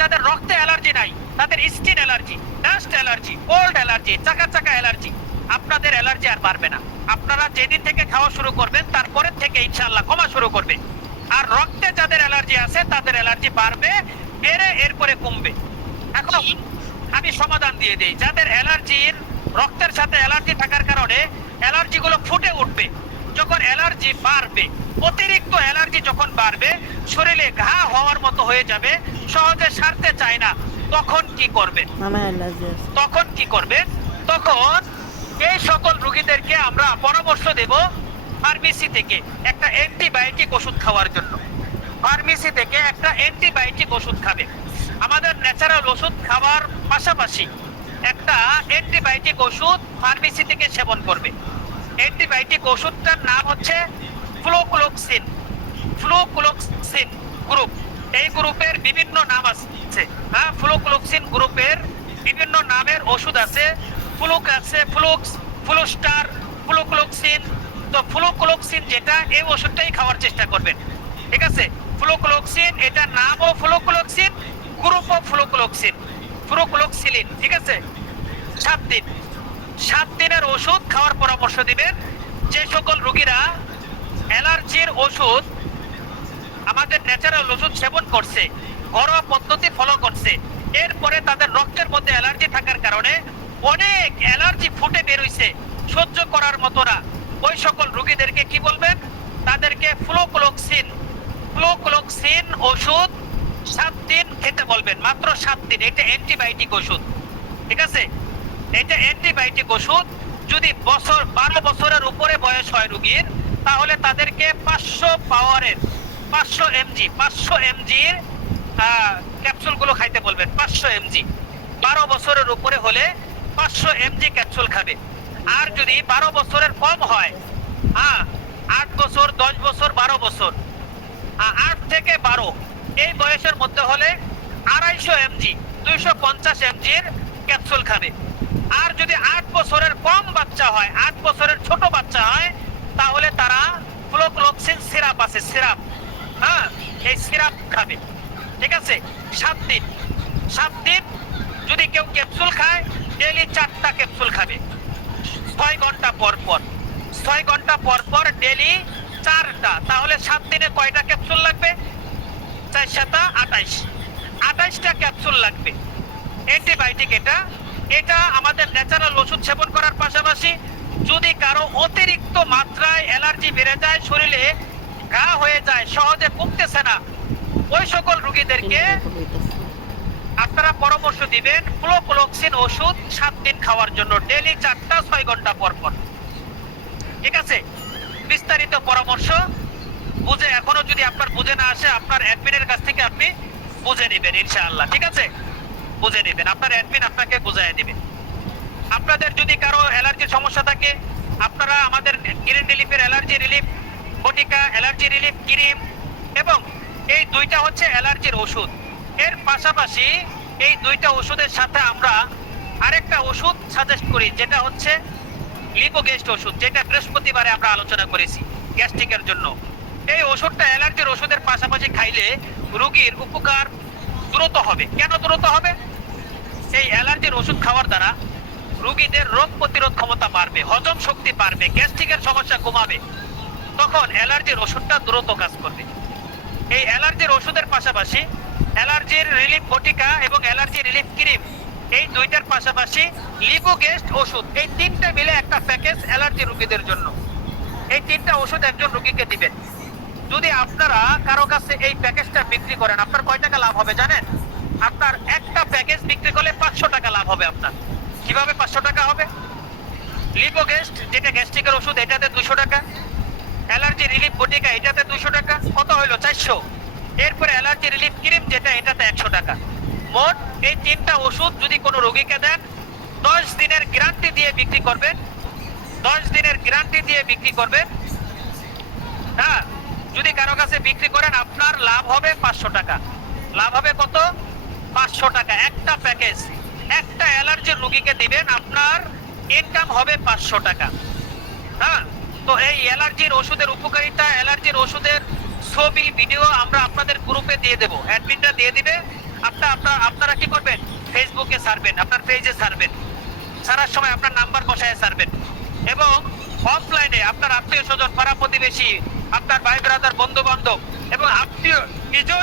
যাদের রক্তে অ্যালার্জি নাই, তাদের skin allergy, dust allergy, cold allergy, চাকা চাকা অ্যালার্জি, আপনাদের অ্যালার্জি আর বাড়বে না। আপনারা যেদিন থেকে খাওয়া শুরু করবেন তারপরের থেকে ইনশাআল্লাহ কমা শুরু করবে। আর রক্তে যাদের অ্যালার্জি আছে তাদের অ্যালার্জি বাড়বে, বেড়ে এরপরে কমবে। এখন আমি সমাধান দিয়ে দিই। যাদের অ্যালার্জির রক্তের সাথে অ্যালার্জি থাকার কারণে অ্যালার্জি গুলো ফুটে উঠবে, যখন অ্যালার্জি বাড়বে, অতিরিক্ত অ্যালার্জি যখন বাড়বে, শরীরে ঘা হওয়ার মতো হয়ে যাবে, সহজে সারতে চায় না, তখন কি করবেন? তখন কি করবেন? তখন এই সকল রোগীদেরকে আমরা পরামর্শ দেব ফার্মেসি থেকে একটা অ্যান্টিবায়োটিক ওষুধ খাওয়ার জন্য। ফার্মেসি থেকে একটা অ্যান্টিবায়োটিক ওষুধ খাবে। আমাদের ন্যাচারাল ওষুধ খাওয়ার পাশাপাশি একটা অ্যান্টিবায়োটিক ওষুধ ফার্মেসি থেকে সেবন করবে। অ্যান্টিবায়োটিক ওষুধটার নাম হচ্ছে ফ্লোক্লোক্সিন। ফ্লোক্লোক্সিন গ্রুপ, এই গ্রুপের বিভিন্ন নাম আছে। হ্যাঁ, ফ্লোক্লোক্সিন গ্রুপের বিভিন্ন নামের ওষুধ আছে। ফ্লুক আছে, ফ্লুক্স, ফ্লুস্টার, ফ্লোক্লোক্সিন। তো ফ্লোক্লোক্সিন যেটা, এই ওষুধটাই খাওয়ার চেষ্টা করবেন। ঠিক আছে? ফ্লোক্লোক্সিন, এটা নামও ফ্লোক্লোক্সিন, গ্রুপও ফ্লোক্লোক্সিন, ফ্লোক্লোক্সিলিন। ঠিক আছে? 7 দিন, 7 দিনের ওষুধ খাওয়ার পরামর্শ দিবেন। যে সকল রোগীরা অ্যালার্জির ওষুধ, আমাদের ন্যাচারাল ওষুধ সেবন করছে, ঘরোয়া পদ্ধতি ফলো করছে, এরপরে তাদের রক্তের মধ্যে অ্যালার্জি থাকার কারণে অনেক অ্যালার্জি ফুটে বের হইছে, সহ্য করার মতো না, ওই সকল রোগীদেরকে কি বলবেন? তাদেরকে ফ্লোক্লোক্সিন, ফ্লোক্লোক্সিন ওষুধ 7 দিন খেতে বলবেন, মাত্র 7 দিন। এটা অ্যান্টিবায়োটিক ওষুধ। ঠিক আছে? এটা অ্যান্টিবায়োটিক ওষুধ। যদি 12 বছরের উপরে বয়স হয় রোগীর, তাহলে তাদেরকে 500 পাওয়ারের 500 এমজি 500 এমজির ক্যাপসুল গুলো খাইতে বলবেন। 500 এমজি 12 বছরের উপরে হলে 500 এমজি ক্যাপসুল খাবে। আর যদি 12 বছরের কম হয়, 8 বছর, 10 বছর, 12 বছর, 8 থেকে 12 এই বয়সের মধ্যে হলে 250 এমজি 250 এমজির ক্যাপসুল খাবে। আর যদি 8 বছরের কম বাচ্চা হয়, 8 বছরের ছোট বাচ্চা হয়, তাহলে তারা ফ্লোক্লোক্সিন সিরাপ আছে, সিরাপ, হ্যাঁ, এই সিরাপ খাবে। ঠিক আছে? 7 দিন, 7 দিন। যদি কেউ ক্যাপসুল খায়, ডেইলি 4টা ক্যাপসুল খাবে 6 ঘন্টা পর পর, 6 ঘন্টা পর পর ডেইলি 4টা। তাহলে 7 দিনে কয়টা ক্যাপসুল লাগবে? 4 7 28, 28টা ক্যাপসুল লাগবে। অ্যান্টিবায়োটিক এটা। এটা আমাদের ন্যাচারাল ওষুধ সেবন করার পাশাপাশি যদি কারো অতিরিক্ত মাত্রায় অ্যালার্জি বেড়ে যায়, শরীরে ঘা হয়ে যায়, সহজে কমতেছে না, ওই সকল রোগীদেরকে আপনারা পরামর্শ দিবেন ফ্লোক্লোক্সিন ওষুধ 7 দিন খাওয়ার জন্য, ডেইলি 4টা 6 ঘন্টা পর পর। ঠিক আছে? বিস্তারিত পরামর্শ বুঝে, এখনো যদি আপনার বুঝে না আসে, আপনার অ্যাডমিনের কাছ থেকে আপনি বুঝে নেবেন ইনশাআল্লাহ। ঠিক আছে? বুঝে নেবেন, আপনার অ্যাডমিন আপনাকে বুঝাইয়া দিবে। আপনাদের যদি কারো অ্যালার্জির সমস্যা থাকে, আপনারা আমাদের গ্রিন রিলিফের অ্যালার্জি রিলিফ বটিকা, অ্যালার্জি রিলিফ ক্রিম, এবং এই 2টা হচ্ছে অ্যালার্জির ওষুধ। এর পাশাপাশি এই 2টা ওষুধের সাথে আমরা আরেকটা ওষুধ সাজেস্ট করি, যেটা হচ্ছে লিপোগেস্ট ওষুধ, যেটা বৃহস্পতিবারে আমরা আলোচনা করেছি গ্যাস্ট্রিকের জন্য। এই ওষুধটা অ্যালার্জির ওষুধের পাশাপাশি খাইলে রোগীর উপকার দ্রুত হবে। কেন দ্রুত হবে? এই অ্যালার্জির ওষুধ খাওয়ার দ্বারা রোগীদের রোগ প্রতিরোধ ক্ষমতা বাড়বে, হজম শক্তি বাড়বে, গ্যাস্ট্রিকের সমস্যা কমাবে, তখন অ্যালার্জির ওষুধটা দ্রুত কাজ করবে। এই অ্যালার্জির ওষুধের পাশাপাশি অ্যালার্জির রিলিফ বটিকা এবং অ্যালার্জি রিলিফ ক্রিম, এই 2টার পাশাপাশি লিপোগেস্ট ওষুধ, এই 3টা মিলে একটা প্যাকেজ অ্যালার্জি রোগীদের জন্য। এই 3টা ওষুধ একজন রোগীকে দিবেন। যদি আপনারা কারো কাছে এই প্যাকেজটা বিক্রি করেন, আপনার কয় টাকা লাভ হবে জানেন? আপনার একটা প্যাকেজ বিক্রি করলে 500 টাকা লাভ হবে আপনার। কিভাবে 500 টাকা হবে? লিপোগেস্ট যেটা গ্যাস্ট্রিকের ওষুধ, এটাতে 200 টাকা, অ্যালার্জি রিলিফ বটিকা এটাতে 200 টাকা, কত হইলো? 400। এরপরে অ্যালার্জি রিলিফ ক্রিম যেটা, এটাতে 100 টাকা। মোট এই 3টা ওষুধ যদি কোনো রোগীকে দেন, 10 দিনের গ্যারান্টি দিয়ে বিক্রি করবেন, 10 দিনের গ্যারান্টি দিয়ে বিক্রি করবেন। হ্যাঁ, যদি কারো কাছে বিক্রি করেন, আপনার লাভ হবে 500 টাকা। লাভ হবে কত? 500 টাকা। একটা প্যাকেজ একটা অ্যালার্জির রোগীকে দিবেন, আপনার ইনকাম হবে 500 টাকা। হ্যাঁ, তো এই অ্যালার্জির ওষুধের উপকারিতা, অ্যালার্জির ওষুধের ছবি, ভিডিও আমরা আপনাদের গ্রুপে দিয়ে দেবো, অ্যাডমিনরা দিয়ে দিবে। আপনারা কি করবেন, ফেসবুকে ছাড়বেন, আপনার পেজে ছাড়বেন, ছাড়ার সময় আপনার নাম্বার বসায় ছাড়বেন। এবং অফলাইনে আপনার আত্মীয় স্বজন, পাড়া প্রতিবেশী, আপনার ভাই ব্রাদার, বন্ধু বান্ধব এবং আত্মীয় নিজেও